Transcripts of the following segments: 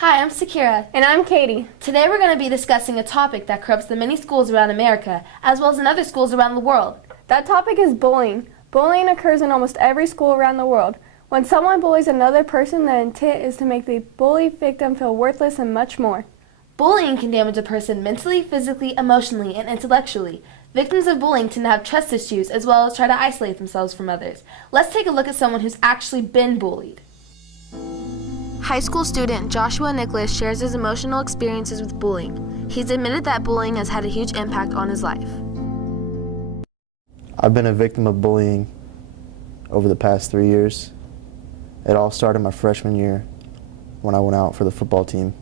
Hi, I'm Sakira. And I'm Katie. Today we're going to be discussing a topic that corrupts the many schools around America, as well as in other schools around the world. That topic is bullying. Bullying occurs in almost every school around the world. When someone bullies another person, the intent is to make the bullied victim feel worthless and much more. Bullying can damage a person mentally, physically, emotionally, and intellectually. Victims of bullying tend to have trust issues as well as try to isolate themselves from others. Let's take a look at someone who's actually been bullied. High school student Joshua Nicholas shares his emotional experiences with bullying. He's admitted that bullying has had a huge impact on his life. I've been a victim of bullying over the past 3 years. It all started my freshman year when I went out for the football team.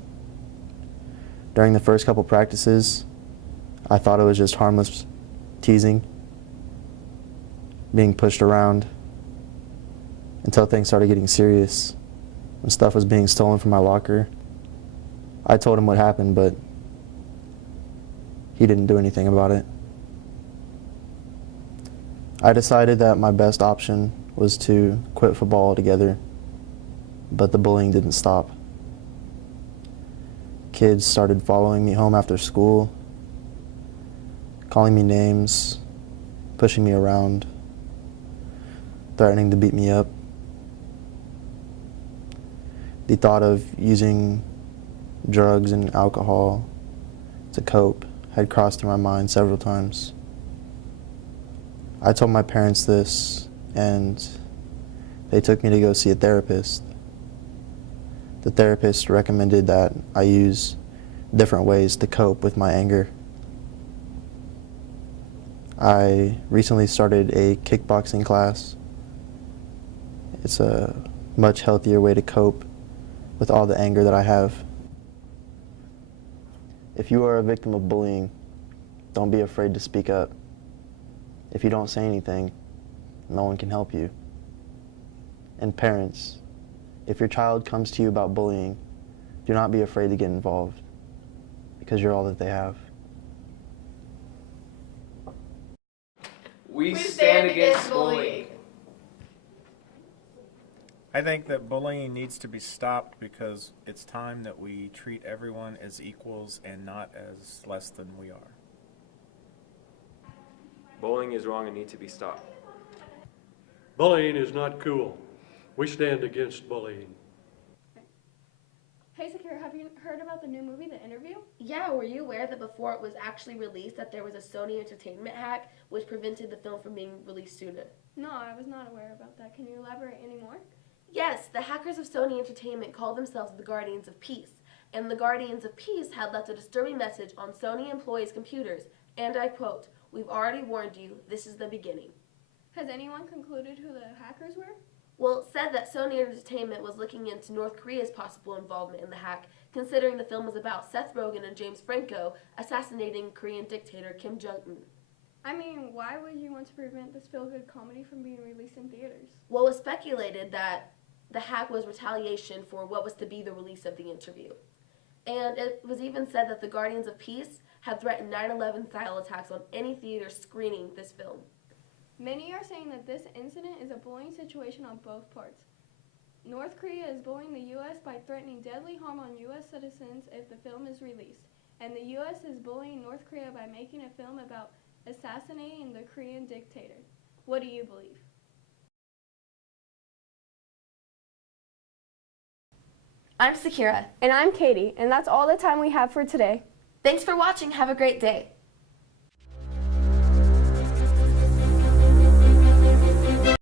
During the first couple practices, I thought it was just harmless teasing, being pushed around, until things started getting serious. When stuff was being stolen from my locker, I told him what happened, but he didn't do anything about it. I decided that my best option was to quit football altogether, but the bullying didn't stop. Kids started following me home after school, calling me names, pushing me around, threatening to beat me up. The thought of using drugs and alcohol to cope had crossed through my mind several times. I told my parents this, and they took me to go see a therapist. The therapist recommended that I use different ways to cope with my anger. I recently started a kickboxing class. It's a much healthier way to cope with all the anger that I have. If you are a victim of bullying, don't be afraid to speak up. If you don't say anything, no one can help you. And parents, if your child comes to you about bullying, do not be afraid to get involved, because you're all that they have. We stand against bullying. I think that bullying needs to be stopped because it's time that we treat everyone as equals and not as less than we are. Bullying is wrong and needs to be stopped. Bullying is not cool. We stand against bullying. Hey Sakira, have you heard about the new movie, The Interview? Yeah, were you aware that before it was actually released that there was a Sony Entertainment hack which prevented the film from being released sooner? No, I was not aware about that. Can you elaborate any more? Yes, the hackers of Sony Entertainment called themselves the Guardians of Peace, and the Guardians of Peace had left a disturbing message on Sony employees' computers, and I quote, "We've already warned you, this is the beginning." Has anyone concluded who the hackers were? Well, it said that Sony Entertainment was looking into North Korea's possible involvement in the hack, considering the film was about Seth Rogen and James Franco assassinating Korean dictator Kim Jong-un. I mean, why would you want to prevent this feel-good comedy from being released in theaters? Well, it was speculated that the hack was retaliation for what was to be the release of The Interview. And it was even said that the Guardians of Peace had threatened 9/11 style attacks on any theater screening this film. Many are saying that this incident is a bullying situation on both parts. North Korea is bullying the U.S. by threatening deadly harm on U.S. citizens if the film is released. And the U.S. is bullying North Korea by making a film about assassinating the Korean dictator. What do you believe? I'm Sakira. And I'm Katie, and that's all the time we have for today. Thanks for watching. Have a great day.